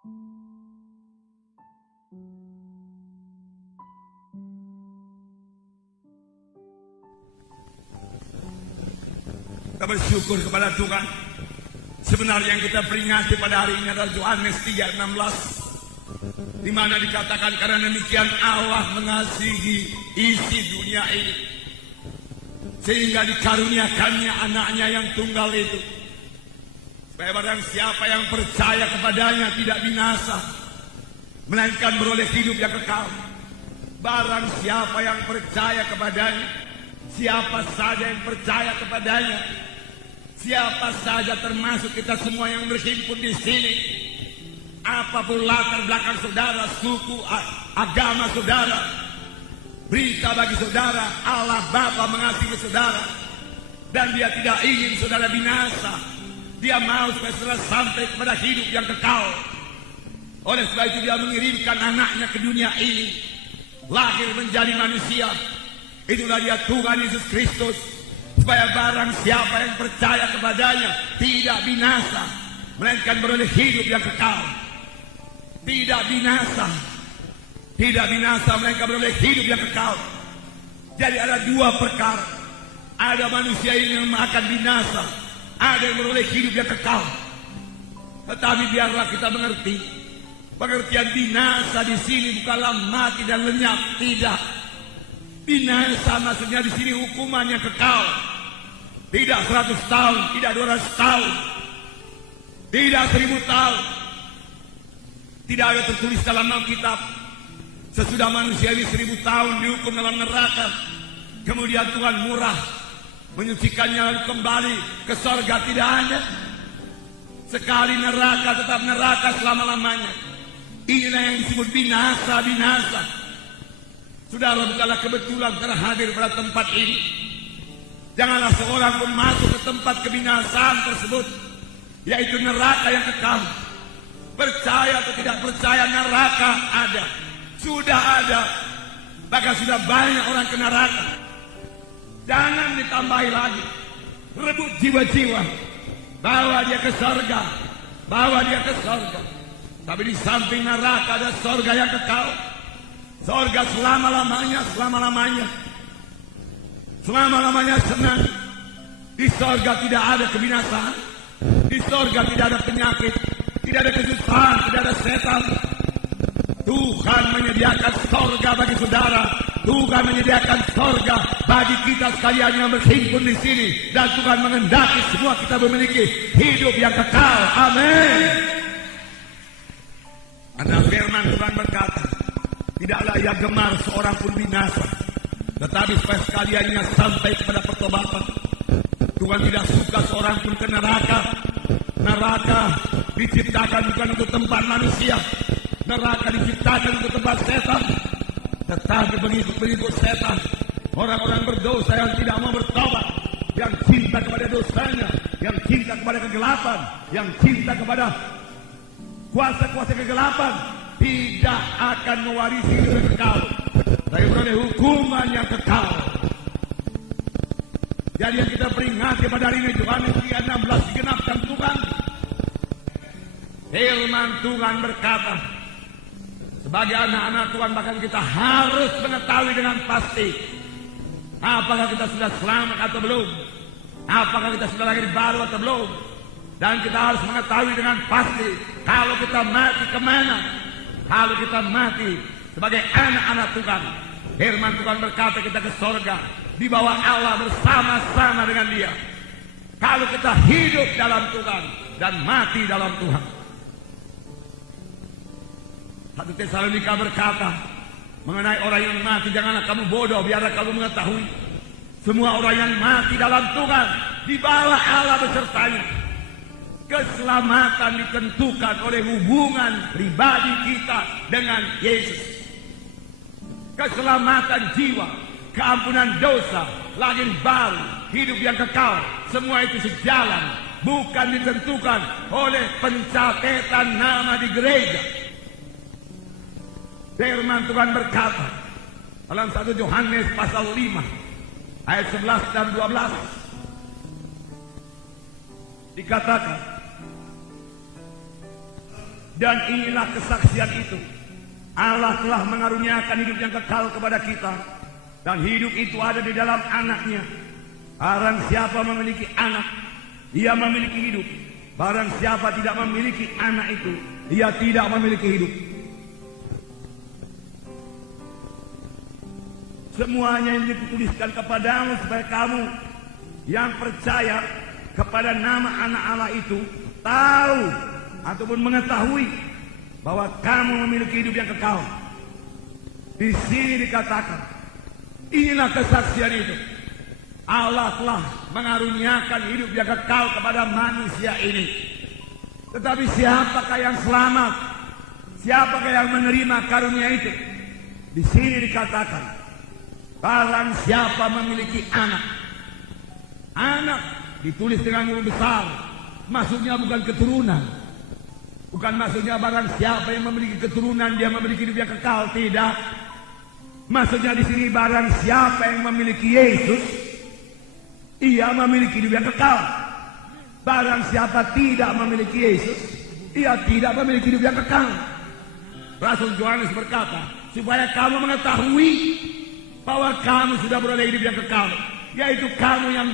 Kita bersyukur kepada Tuhan. Sebenarnya yang kita peringati pada hari ini adalah Yohanes 3:16, di mana dikatakan karena demikian Allah mengasihi isi dunia ini sehingga dikaruniakannya anaknya yang tunggal itu, supaya barang siapa yang percaya kepadanya tidak binasa, melainkan beroleh hidup yang kekal. Barang siapa yang percaya kepadanya, siapa saja yang percaya kepadanya, siapa saja termasuk kita semua yang berhimpun di sini, apapun latar belakang saudara, suku, agama saudara, berita bagi saudara, Allah Bapa mengasihi saudara dan Dia tidak ingin saudara binasa. Dia mau supaya saudara sampai kepada hidup yang kekal. Oleh sebab itu Dia mengirimkan anaknya ke dunia ini, lahir menjadi manusia. Itulah Dia Tuhan Yesus Kristus, supaya barang siapa yang percaya kepadanya tidak binasa, melainkan beroleh hidup yang kekal. Tidak binasa, tidak binasa, melainkan beroleh hidup yang kekal. Jadi ada dua perkara. Ada manusia ini yang akan binasa, ada yang beroleh hidup yang kekal. Tetapi biarlah kita mengerti, pengertian binasa di sini bukanlah mati dan lenyap, tidak. Binasa maksudnya di sini hukuman yang kekal. Tidak 100 tahun, tidak 200 tahun, tidak 1000 tahun. Tidak ada tertulis dalam Alkitab sesudah manusia ini 1000 tahun dihukum dalam neraka, kemudian Tuhan murah menyucikannya lalu kembali ke sorga. Tidak ada. Sekali neraka tetap neraka selama-lamanya. Inilah yang disebut binasa. Saudara, bukanlah kebetulan karena hadir pada tempat ini. Janganlah seorang pun masuk ke tempat kebinasaan tersebut, yaitu neraka yang kekal. Percaya atau tidak percaya, neraka ada. Sudah ada. Bahkan sudah banyak orang ke neraka. Jangan ditambahi lagi. Rebut jiwa-jiwa. Bawa dia ke sorga. Bawa dia ke sorga. Tapi di samping neraka ada sorga yang kekal. Sorga selama-lamanya, selama-lamanya. Selama-lamanya senang. Di sorga tidak ada kebinasaan. Di sorga tidak ada penyakit, tidak ada kesusahan, tidak ada setan. Tuhan menyediakan sorga bagi saudara. Tuhan menyediakan sorga bagi kita sekalian yang berhimpun di sini. Dan Tuhan mengendaki semua kita memiliki hidup yang kekal. Amin. Karena firman Tuhan berkata, tidaklah ia gemar seorang pun binasa, tetapi supaya sekaliannya sampai kepada pertobatan. Tuhan tidak suka seorang pun ke neraka. Neraka diciptakan bukan untuk tempat manusia. Neraka diciptakan untuk tempat setan. Tetapi pengikut-pengikut setan, orang-orang berdosa yang tidak mau bertobat, yang cinta kepada dosanya, yang cinta kepada kegelapan, yang cinta kepada kuasa-kuasa kegelapan, tidak akan mewarisi hidup yang kekal, tapi beroleh hukuman yang kekal. Jadi yang kita peringati pada hari ini, Yohanes 3:16 digenapkan Tuhan. Firman Tuhan berkata, sebagai anak-anak Tuhan bahkan kita harus mengetahui dengan pasti apakah kita sudah selamat atau belum, apakah kita sudah lahir baru atau belum. Dan kita harus mengetahui dengan pasti kalau kita mati kemana. Kalau kita mati sebagai anak-anak Tuhan, firman Tuhan berkata kita ke sorga, di bawah Allah bersama-sama dengan Dia. Kalau kita hidup dalam Tuhan dan mati dalam Tuhan. 1 Tesalonika berkata mengenai orang yang mati, janganlah kamu bodoh, biarlah kamu mengetahui semua orang yang mati dalam Tuhan di bawah Allah besertanya. Keselamatan ditentukan oleh hubungan pribadi kita dengan Yesus. Keselamatan jiwa, keampunan dosa, lahir baru, hidup yang kekal, semua itu sejalan, bukan ditentukan oleh pencatatan nama di gereja. Firman Tuhan berkata dalam 1 Yohanes pasal 5 ayat 11 dan 12 dikatakan, Dan inilah kesaksian itu. Allah telah mengaruniakan hidup yang kekal kepada kita. Dan hidup itu ada di dalam anaknya. Barang siapa memiliki anak, dia memiliki hidup. Barang siapa tidak memiliki anak itu, dia tidak memiliki hidup. Semuanya yang dituliskan kepadamu supaya kamu yang percaya kepada nama anak Allah itu tahu ataupun mengetahui bahwa kamu memiliki hidup yang kekal. Di sini dikatakan, inilah kesaksian itu. Allah telah mengaruniakan hidup yang kekal kepada manusia ini. Tetapi siapakah yang selamat? Siapakah yang menerima karunia itu? Di sini dikatakan, barang siapa memiliki anak. Anak ditulis dengan huruf besar. Maksudnya bukan keturunan. Bukan maksudnya barang siapa yang memiliki keturunan dia memiliki hidup yang kekal. Tidak. Maksudnya di sini barang siapa yang memiliki Yesus, ia memiliki hidup yang kekal. Barang siapa tidak memiliki Yesus, ia tidak memiliki hidup yang kekal. Rasul Yohanes berkata, supaya kamu mengetahui bahwa kamu sudah beroleh hidup yang kekal, yaitu kamu yang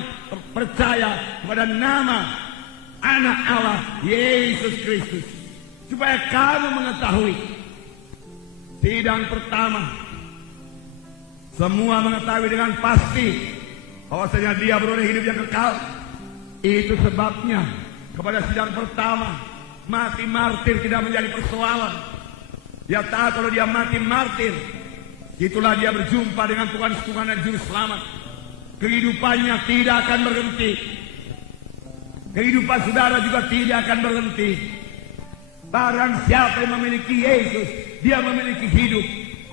percaya kepada nama anak Allah Yesus Kristus. Supaya kamu mengetahui. Sidang pertama, semua mengetahui dengan pasti bahwasanya dia beroleh hidup yang kekal. Itu sebabnya kepada sidang pertama, mati martir tidak menjadi persoalan. Dia tahu kalau dia mati martir, itulah dia berjumpa dengan Tuhan dan Juru Selamat. Kehidupannya tidak akan berhenti. Kehidupan saudara juga tidak akan berhenti. Barang siapa yang memiliki Yesus, dia memiliki hidup.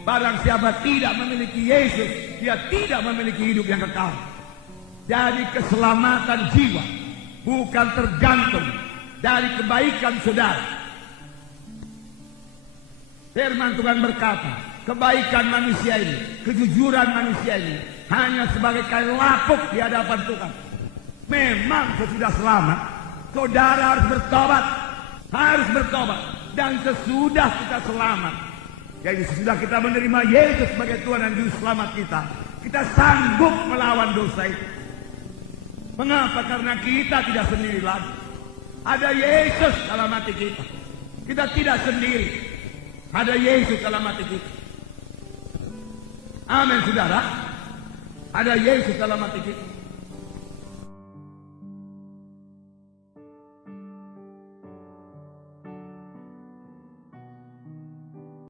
Barang siapa tidak memiliki Yesus, dia tidak memiliki hidup yang kekal. Jadi keselamatan jiwa bukan tergantung dari kebaikan saudara. Firman Tuhan berkata, kebaikan manusia ini, kejujuran manusia ini hanya sebagai kain lapuk di hadapan Tuhan. Memang sesudah selamat, saudara harus bertobat. Harus bertobat. Dan sesudah kita selamat, yaitu sesudah kita menerima Yesus sebagai Tuhan dan Juru Selamat kita sanggup melawan dosa itu. Mengapa? Karena kita tidak sendiri lagi. Ada Yesus dalam hati kita. Kita tidak sendiri. Ada Yesus dalam hati kita. Amin, saudara. Ada Yesus dalam hati kita.